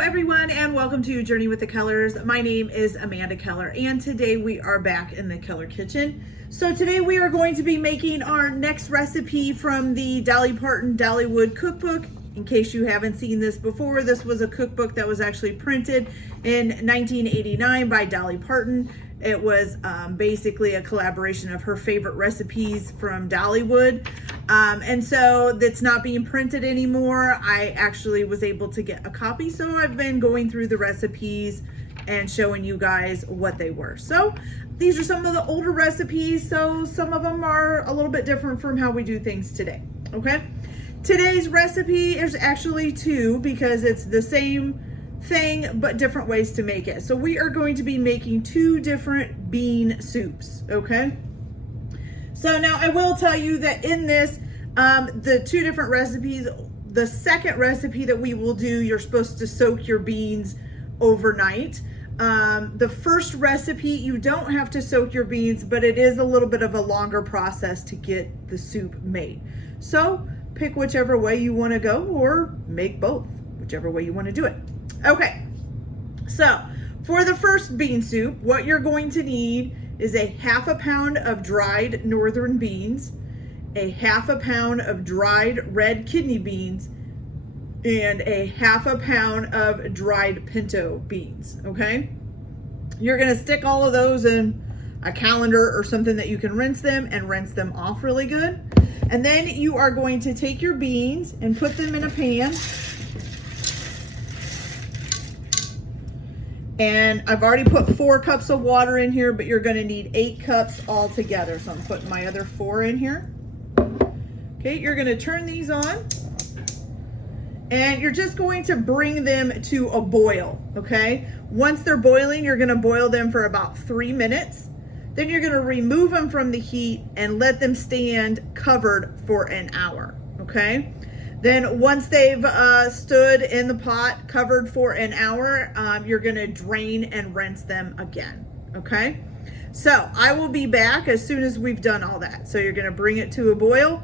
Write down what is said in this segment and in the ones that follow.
everyone, and welcome to Journey with the Kellers. My name is Amanda Keller, and today we are back in the Keller kitchen. So today we are going to be making our next recipe from the Dolly Parton Dollywood cookbook. In case you haven't seen this before, this was a cookbook that was actually printed in 1989 by Dolly Parton. It was basically a collaboration of her favorite recipes from Dollywood. And so that's not being printed anymore. I actually was able to get a copy. So I've been going through the recipes and showing you guys what they were. So these are some of the older recipes. So some of them are a little bit different from how we do things today. Okay. Today's recipe is actually two because it's the same thing but different ways to make it. So we are going to be making two different bean soups. Okay. So now I will tell you that in this, the two different recipes, the second recipe that we will do, you're supposed to soak your beans overnight. The first recipe, you don't have to soak your beans, but it is a little bit of a longer process to get the soup made. So pick whichever way you want to go or make both, whichever way you want to do it. Okay, so for the first bean soup, what you're going to need is a ½ pound of dried northern beans, a ½ pound of dried red kidney beans, and a ½ pound of dried pinto beans, okay? You're gonna stick all of those in a calendar or something that you can rinse them and rinse them off really good. And then you are going to take your beans and put them in a pan. And I've already put 4 cups of water in here, but you're gonna need 8 cups all together. So I'm putting my other 4 in here. Okay, you're gonna turn these on and you're just going to bring them to a boil, okay? Once they're boiling, you're gonna boil them for about 3 minutes. Then you're gonna remove them from the heat and let them stand covered for an hour, okay? Then once they've stood in the pot covered for an hour, you're gonna drain and rinse them again, okay? So I will be back as soon as we've done all that. So you're gonna bring it to a boil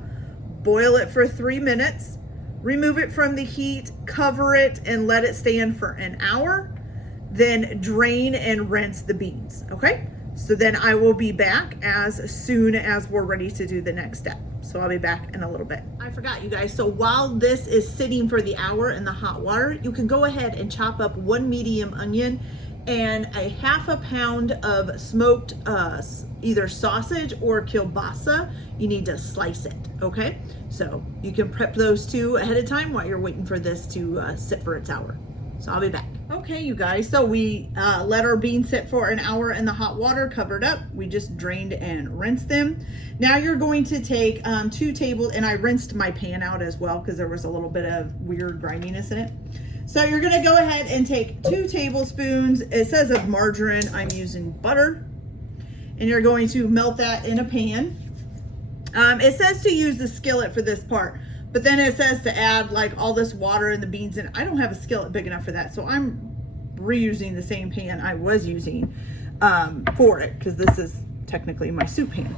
it for 3 minutes, remove it from the heat, cover it, and let it stand for an hour, then drain and rinse the beans, okay? So then I will be back as soon as we're ready to do the next step. So I'll be back in a little bit. I forgot, you guys. So while this is sitting for the hour in the hot water, you can go ahead and chop up 1 medium onion and a ½ pound of smoked either sausage or kielbasa. You need to slice it, okay? So you can prep those two ahead of time while you're waiting for this to sit for its hour. So I'll be back. Okay, you guys, so we let our beans sit for an hour in the hot water, covered up. We just drained and rinsed them. Now you're going to take 2 tables, and I rinsed my pan out as well because there was a little bit of weird griminess in it. So you're gonna go ahead and take 2 tablespoons, it says of margarine, I'm using butter, and you're going to melt that in a pan. It says to use the skillet for this part, but then it says to add like all this water and the beans in. I don't have a skillet big enough for that, so I'm reusing the same pan I was using for it because this is technically my soup pan.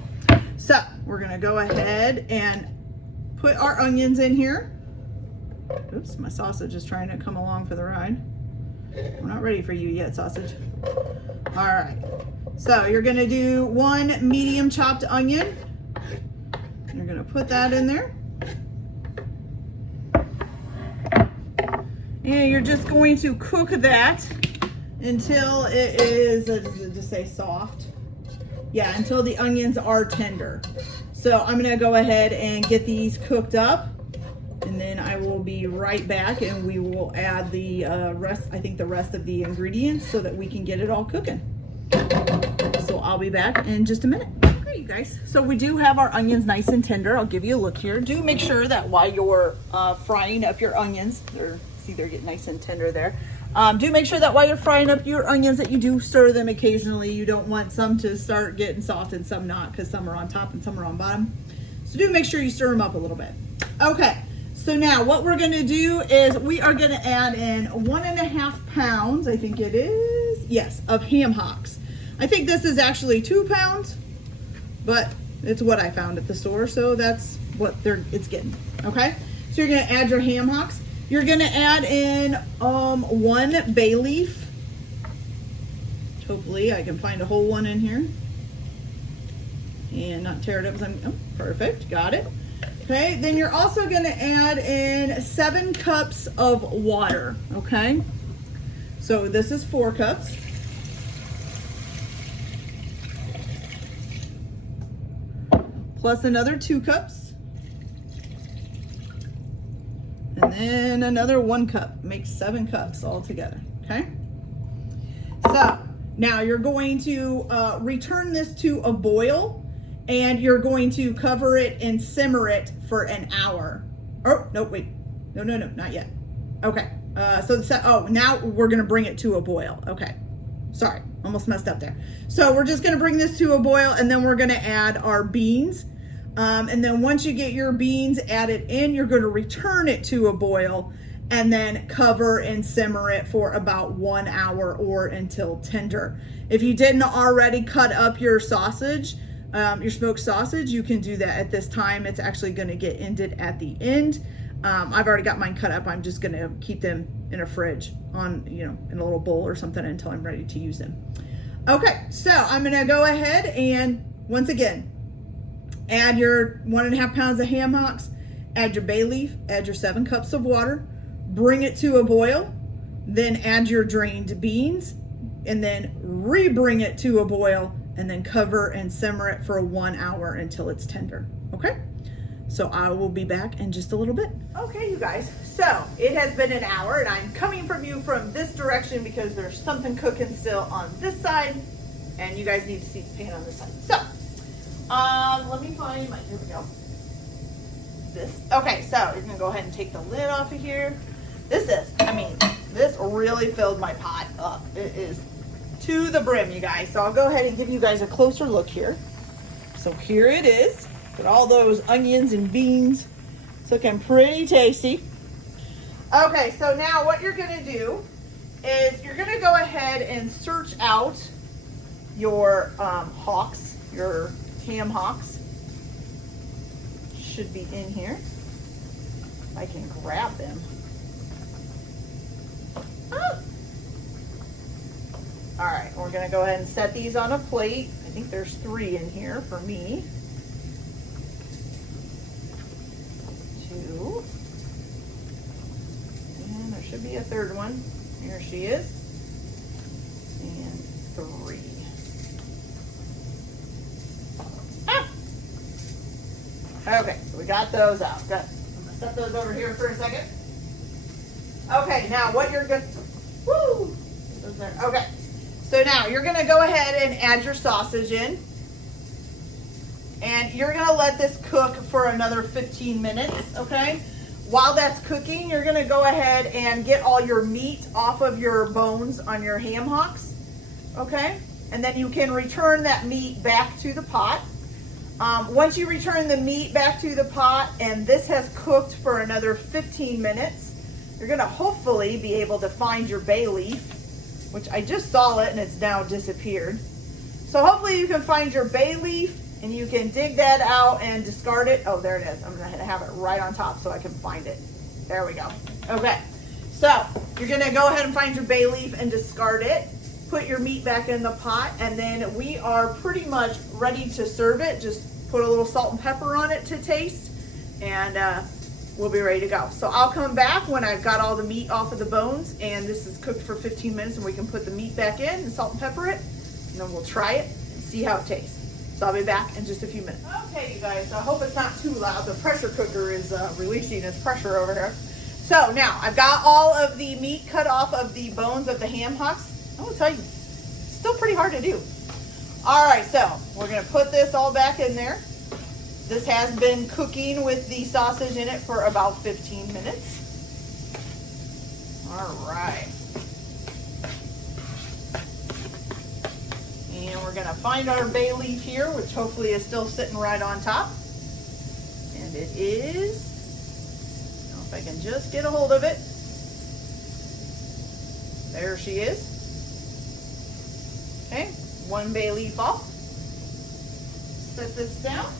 So we're gonna go ahead and put our onions in here. Oops, my sausage is trying to come along for the ride. We're not ready for you yet, sausage. All right, so you're gonna do 1 medium chopped onion. You're gonna put that in there. And you're just going to cook that until it is, does it just say soft? Yeah, until the onions are tender. So I'm gonna go ahead and get these cooked up, and then I will be right back and we will add the rest of the ingredients so that we can get it all cooking. So I'll be back in just a minute. Okay, you guys, so we do have our onions nice and tender. I'll give you a look here. Do make sure that while you're frying up your onions, they're getting nice and tender there. Do make sure that while you're frying up your onions that you do stir them occasionally. You don't want some to start getting soft and some not, because some are on top and some are on bottom. So do make sure you stir them up a little bit. Okay, so now what we're gonna do is we are gonna add in 1½ pounds, I think it is, yes, of ham hocks. I think this is actually 2 pounds, but it's what I found at the store, so that's what it's getting, okay? So you're gonna add your ham hocks. You're gonna add in 1 bay leaf. Hopefully I can find a whole one in here. And not tear it up as I'm, oh, perfect, got it. Okay, then you're also gonna add in 7 cups of water, okay? So this is 4 cups. Plus another 2 cups. And then another 1 cup, makes 7 cups all together, okay? So now you're going to return this to a boil, and you're going to cover it and simmer it for an hour. Oh, no, wait. No, not yet. Okay. Now we're going to bring it to a boil. Okay. Sorry, almost messed up there. So we're just going to bring this to a boil, and then we're going to add our beans. And then once you get your beans added in, you're going to return it to a boil and then cover and simmer it for about 1 hour or until tender. If you didn't already cut up your sausage, your smoked sausage, you can do that at this time. It's actually going to get ended at the end. I've already got mine cut up. I'm just going to keep them in a fridge in a little bowl or something until I'm ready to use them. Okay, so I'm going to go ahead and once again, add your 1.5 pounds of ham hocks, add your bay leaf, add your 7 cups of water, bring it to a boil, then add your drained beans, and then re-bring it to a boil, and then cover and simmer it for 1 hour until it's tender, okay? So I will be back in just a little bit. Okay, you guys, so it has been an hour, and I'm coming from you from this direction because there's something cooking still on this side, and you guys need to see the pan on this side. So, let me find my, here we go. This, okay, so you're gonna go ahead and take the lid off of here. This really filled my pot up. It is to the brim, you guys. So I'll go ahead and give you guys a closer look here. So here it is. Got all those onions and beans. It's looking pretty tasty. Okay, so now what you're gonna do is you're gonna go ahead and search out your hocks, your ham hocks. Should be in here. If I can grab them. Ah. All right, we're gonna go ahead and set these on a plate. I think there's 3 in here for me. 2. And there should be a 3rd one. Here she is. And 3. Okay, so we got those out. Good. I'm gonna set those over here for a second. Okay, now what you're gonna, woo! Those there. Okay, so now you're gonna go ahead and add your sausage in. And you're gonna let this cook for another 15 minutes, okay? While that's cooking, you're gonna go ahead and get all your meat off of your bones on your ham hocks, okay? And then you can return that meat back to the pot. Once you return the meat back to the pot and this has cooked for another 15 minutes, you're gonna hopefully be able to find your bay leaf, which I just saw it and it's now disappeared. So hopefully you can find your bay leaf and you can dig that out and discard it. Oh, there it is. I'm gonna have it right on top so I can find it. There we go. Okay, so you're gonna go ahead and find your bay leaf and discard it. Put your meat back in the pot, and then we are pretty much ready to serve it. Just put a little salt and pepper on it to taste, and we'll be ready to go. So I'll come back when I've got all the meat off of the bones, and this is cooked for 15 minutes, and we can put the meat back in and salt and pepper it, and then we'll try it and see how it tastes. So I'll be back in just a few minutes. Okay, you guys, I hope it's not too loud. The pressure cooker is releasing its pressure over here. So now I've got all of the meat cut off of the bones of the ham hocks. I will tell you, still pretty hard to do. All right, so we're gonna put this all back in there. This has been cooking with the sausage in it for about 15 minutes. All right. And we're gonna find our bay leaf here, which hopefully is still sitting right on top. And it is. Now if I can just get a hold of it. There she is. Okay, 1 bay leaf off. Set this down.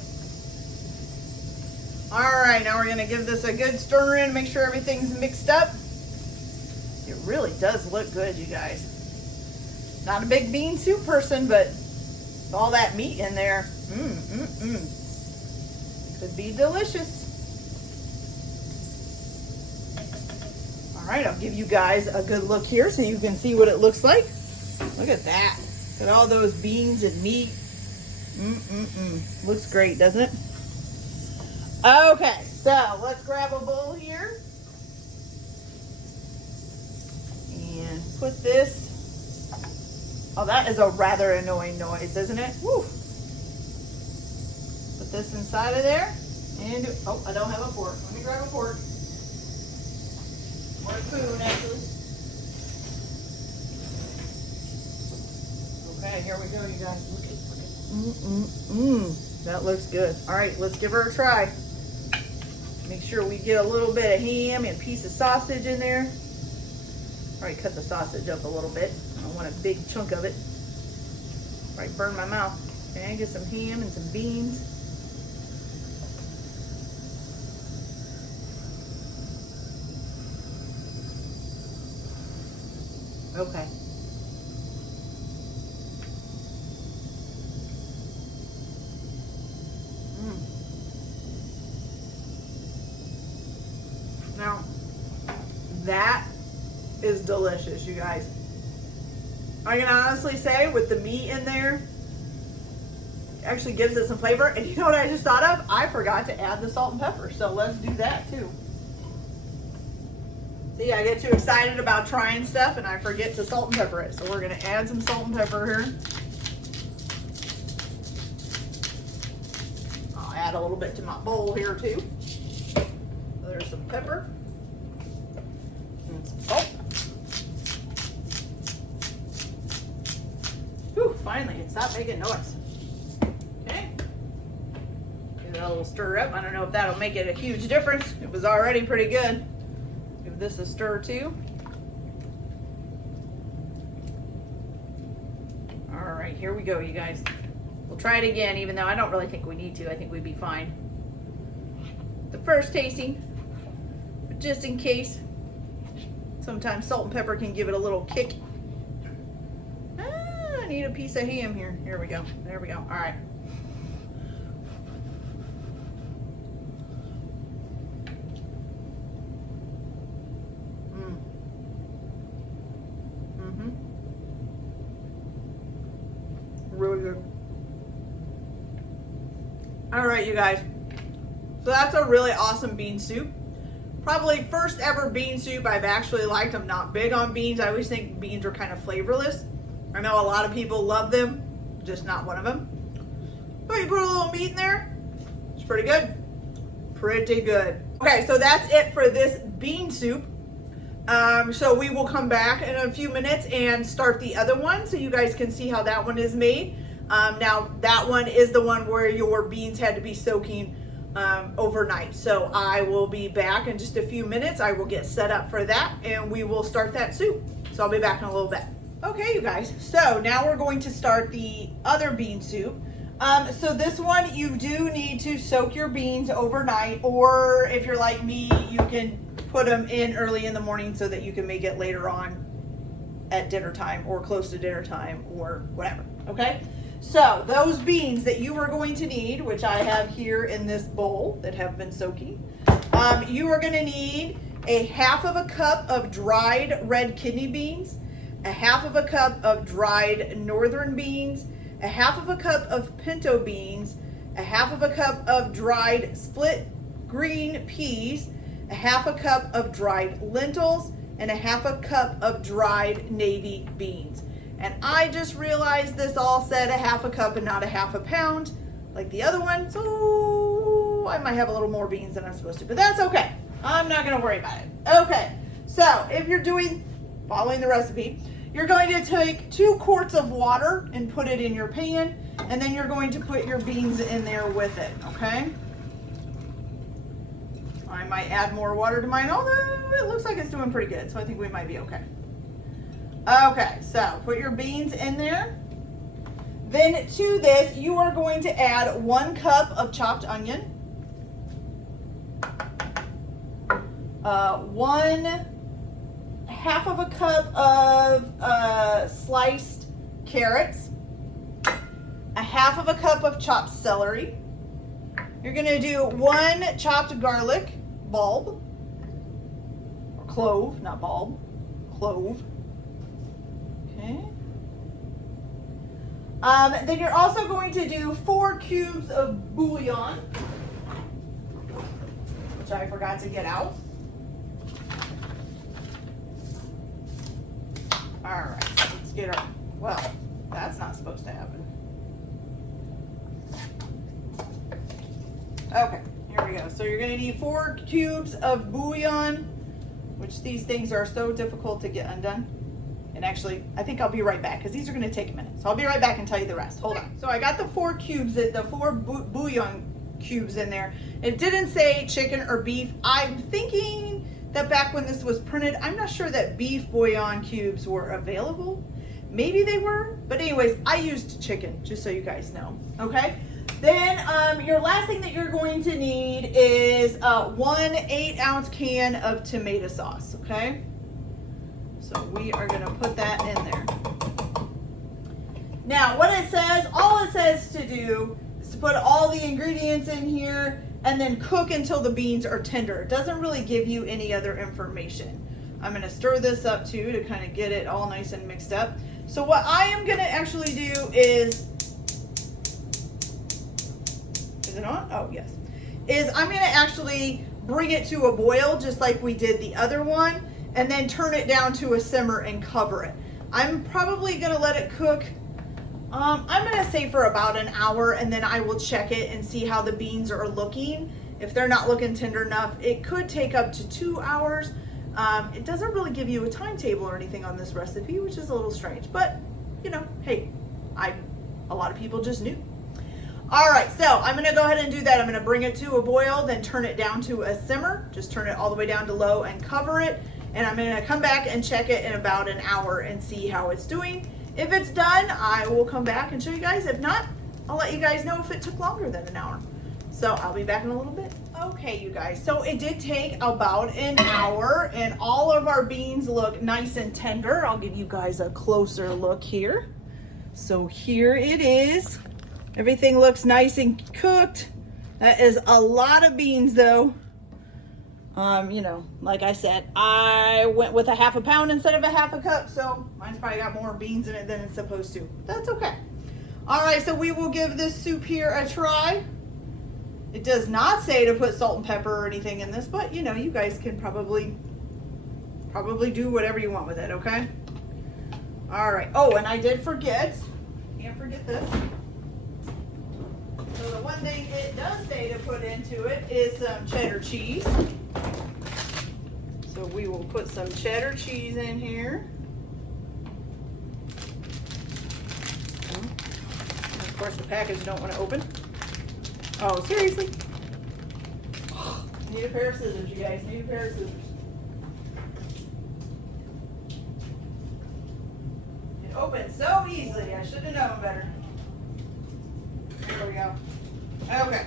All right, now we're gonna give this a good stir in, make sure everything's mixed up. It really does look good, you guys. Not a big bean soup person, but all that meat in there, could be delicious. All right, I'll give you guys a good look here so you can see what it looks like. Look at that. Look at all those beans and meat. Looks great, doesn't it? Okay, so let's grab a bowl here and put this. Oh, that is a rather annoying noise, isn't it? Woo. Put this inside of there and oh, I don't have a fork. Let me grab a fork. Or a spoon, actually. Okay, here we go, you guys. Look at. That looks good. All right, let's give her a try. Make sure we get a little bit of ham and a piece of sausage in there. All right, cut the sausage up a little bit. I don't want a big chunk of it. All right, burn my mouth. Okay, get some ham and some beans. Okay. Now, that is delicious, you guys. I can honestly say with the meat in there, it actually gives it some flavor. And you know what I just thought of? I forgot to add the salt and pepper. So let's do that too. See, I get too excited about trying stuff and I forget to salt and pepper it. So we're gonna add some salt and pepper here. I'll add a little bit to my bowl here too. There's some pepper and some salt. Whew, finally, it stopped making noise. Okay. Give it a little stir up. I don't know if that'll make it a huge difference. It was already pretty good. Give this a stir too. All right, here we go, you guys. We'll try it again, even though I don't really think we need to. I think we'd be fine. The first tasting, but just in case, sometimes salt and pepper can give it a little kick. I need a piece of ham here. Here we go. There we go. All right. Really good. All right, you guys. So that's a really awesome bean soup. Probably first ever bean soup I've actually liked. I'm not big on beans. I always think beans are kind of flavorless. I know a lot of people love them, just not one of them. But you put a little meat in there, it's pretty good. Pretty good. Okay, so that's it for this bean soup. So we will come back in a few minutes and start the other one so you guys can see how that one is made. Now that one is the one where your beans had to be soaking overnight. So I will be back in just a few minutes. I will get set up for that and we will start that soup. So I'll be back in a little bit. Okay, you guys, so now we're going to start the other bean soup. So this one, you do need to soak your beans overnight, or if you're like me, you can put them in early in the morning so that you can make it later on at dinner time or close to dinner time or whatever, okay? So those beans that you are going to need, which I have here in this bowl that have been soaking, you are gonna need a 1/2 cup of dried red kidney beans, a 1/2 cup of dried northern beans, a 1/2 cup of pinto beans, a 1/2 cup of dried split green peas, a 1/2 cup of dried lentils, and a 1/2 cup of dried navy beans. And I just realized this all said a 1/2 cup and not a 1/2 pound like the other one, so I might have a little more beans than I'm supposed to, but that's okay. I'm not gonna worry about it. Okay, so if you're following the recipe, you're going to take 2 quarts of water and put it in your pan, and then you're going to put your beans in there with it, okay? I might add more water to mine, although it looks like it's doing pretty good, so I think we might be okay. Okay, so put your beans in there. Then to this, you are going to add 1 cup of chopped onion, 1/2 of a cup of sliced carrots, 1/2 of a cup of chopped celery. You're gonna do 1 chopped garlic bulb, or clove, not bulb, clove. Okay. Then you're also going to do 4 cubes of bouillon, which I forgot to get out. All right, let's get our, well, that's not supposed to happen. Okay, here we go. So you're gonna need 4 cubes of bouillon, which these things are so difficult to get undone. And actually, I think I'll be right back because these are gonna take a minute. So I'll be right back and tell you the rest. Hold on. So I got the 4 cubes, the 4 bouillon cubes in there. It didn't say chicken or beef. I'm thinking that back when this was printed, I'm not sure that beef bouillon cubes were available. Maybe they were, but anyways, I used chicken, just so you guys know, okay? Then your last thing that you're going to need is 1 8-ounce can of tomato sauce, okay? So we are gonna put that in there. Now what it says, all it says to do is to put all the ingredients in here and then cook until the beans are tender. It doesn't really give you any other information. I'm gonna stir this up too to kind of get it all nice and mixed up. So what I am gonna actually do is it on? Oh, yes. I'm going to actually bring it to a boil just like we did the other one and then turn it down to a simmer and cover it. I'm probably going to let it cook, I'm going to say for about an hour, and then I will check it and see how the beans are looking. If they're not looking tender enough, it could take up to 2 hours. It doesn't really give you a timetable or anything on this recipe, which is a little strange, but you know, hey, a lot of people just knew. All right, so I'm gonna go ahead and do that. I'm gonna bring it to a boil, then turn it down to a simmer. Just turn it all the way down to low and cover it. And I'm gonna come back and check it in about an hour and see how it's doing. If it's done, I will come back and show you guys. If not, I'll let you guys know if it took longer than an hour. So I'll be back in a little bit. Okay, you guys, so it did take about an hour and all of our beans look nice and tender. I'll give you guys a closer look here. So here it is. Everything looks nice and cooked. That is a lot of beans though. You know, like I said, I went with a 1/2 pound instead of a 1/2 cup, so mine's probably got more beans in it than it's supposed to. That's okay. All right, so we will give this soup here a try. It does not say to put salt and pepper or anything in this, but you know, you guys can probably do whatever you want with it, okay? All right. Oh, and I did forget. Can't forget this. So the one thing it does say to put into it is some cheddar cheese. So we will put some cheddar cheese in here. And of course the package don't want to open. Oh, seriously? Need a pair of scissors, you guys. Need a pair of scissors. It opens so easily. I should have known better. There we go. Okay.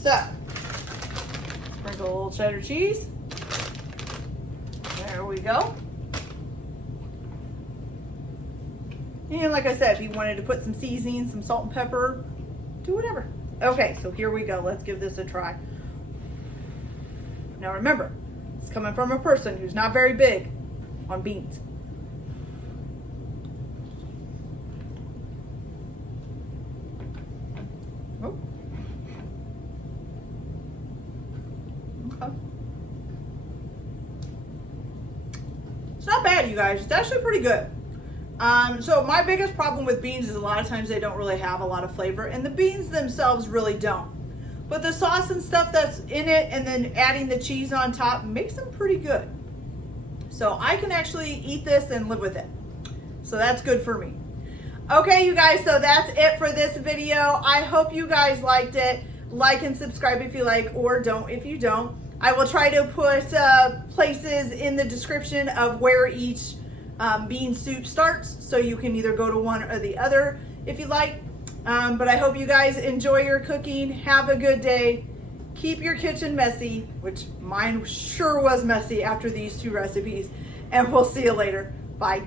So, sprinkle a little cheddar cheese. There we go. And like I said, if you wanted to put some seasoning, some salt and pepper, do whatever. Okay, so here we go. Let's give this a try. Now remember, it's coming from a person who's not very big on beans. Oh. Okay. It's not bad, you guys. It's actually pretty good. So my biggest problem with beans is a lot of times they don't really have a lot of flavor, and the beans themselves really don't. But the sauce and stuff that's in it, and then adding the cheese on top, makes them pretty good. So I can actually eat this and live with it. So that's good for me. Okay, you guys, so that's it for this video. I hope you guys liked it. Like and subscribe if you like, or don't if you don't. I will try to put places in the description of where each bean soup starts, so you can either go to one or the other if you like. But I hope you guys enjoy your cooking. Have a good day. Keep your kitchen messy, which mine sure was messy after these 2 recipes. And we'll see you later. Bye.